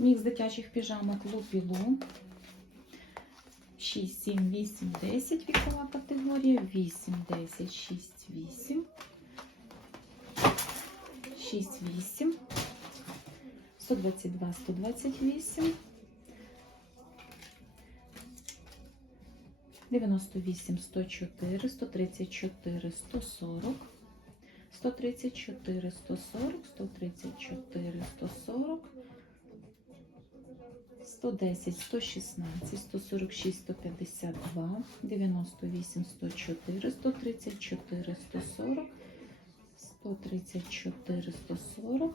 Мікс дитячих піжамок Лупілу. 6, 7, 8, 10 вікова категорія. 8, 10, 6, 8. 6, 8. 122, 128. 98, 104, 134, 140. 134, 140, 134, 140, 110, 116, 146, 152, 98, 104, 134, 140, 134, 140,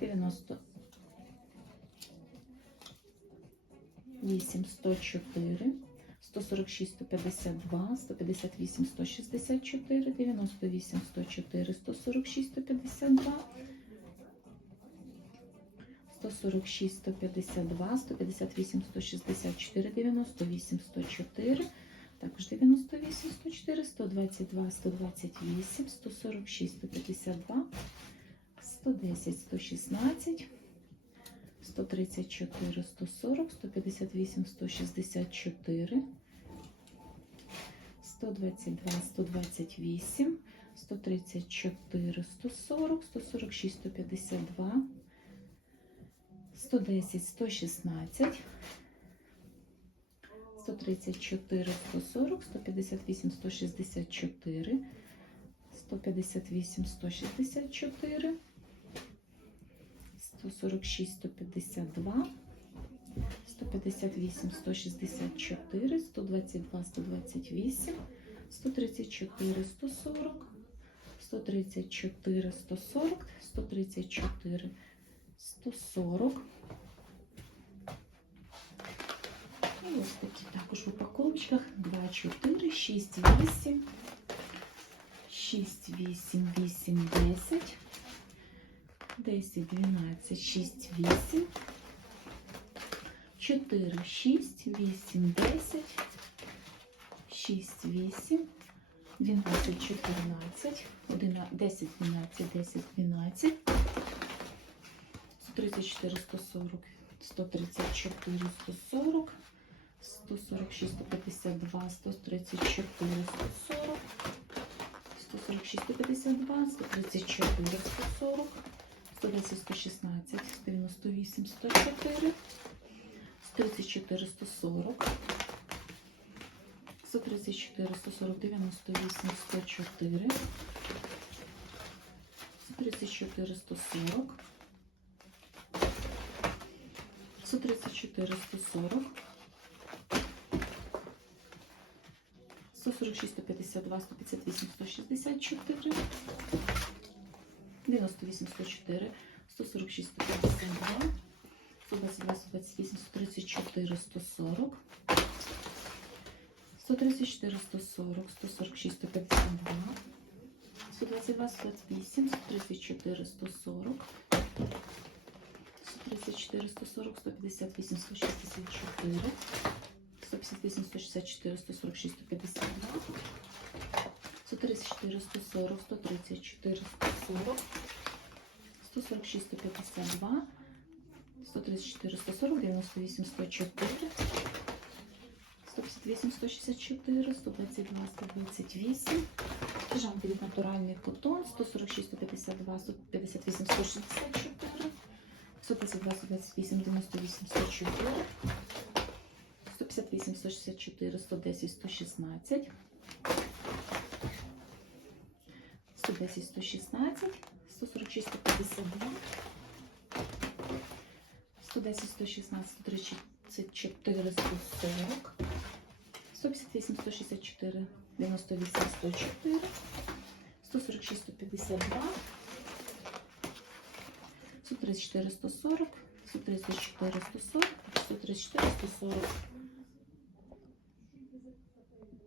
90, 8, 104, 146, 152, 158, 164, 98, 104, 146, 152, 146, 152, 158, 164, 98, 104, також 98, 104, 122, 128, 146, 152, 110, 116, 134, 140, 158, 164, 122, 128, 134, 140, 146, 152, 110, 116, 134, 140, 158, 164, 158, 164, 146, 152, 158, 164, 122, 128, 134, 140, 134, 140, 134, 140. І ось такі також в упаковочках. 2, 4, 6, 8, 6, 8, 8, 10. 10, 12, 6, 8, 4, 6, 8, 10, 6, 8, 12, 14, 11, 10, 12, 10, 12, 134, 140, 134, 140, 146, 152, 134, 140, 146, 152, 134, 140, 110, 116, 98, 104, 134, 140, 134, 140, 98, 104, 134, 140, 134, 140, 146, 152, 158, 164, 98, 104, 146, 152, 122, 128, 134, 140, 134, 140, 146, 152, 122, 128, 134, 140, 134, 140, 158, 164, 158, 164, 146, 152, 134, 140, 134, 140, 146, 152, 134, 140, 98, 104, 158, 164, 122, 128, піжамки від натуральний котон, 146, 152, 158, 164, 122, 128, 98, 104, 158, 164, 110, 116, 110, 116, 146, 152, 110, 116, 134, 140, 158, 164, 98, 104, 146, 152, 134, 140, 134, 140, 134, 140,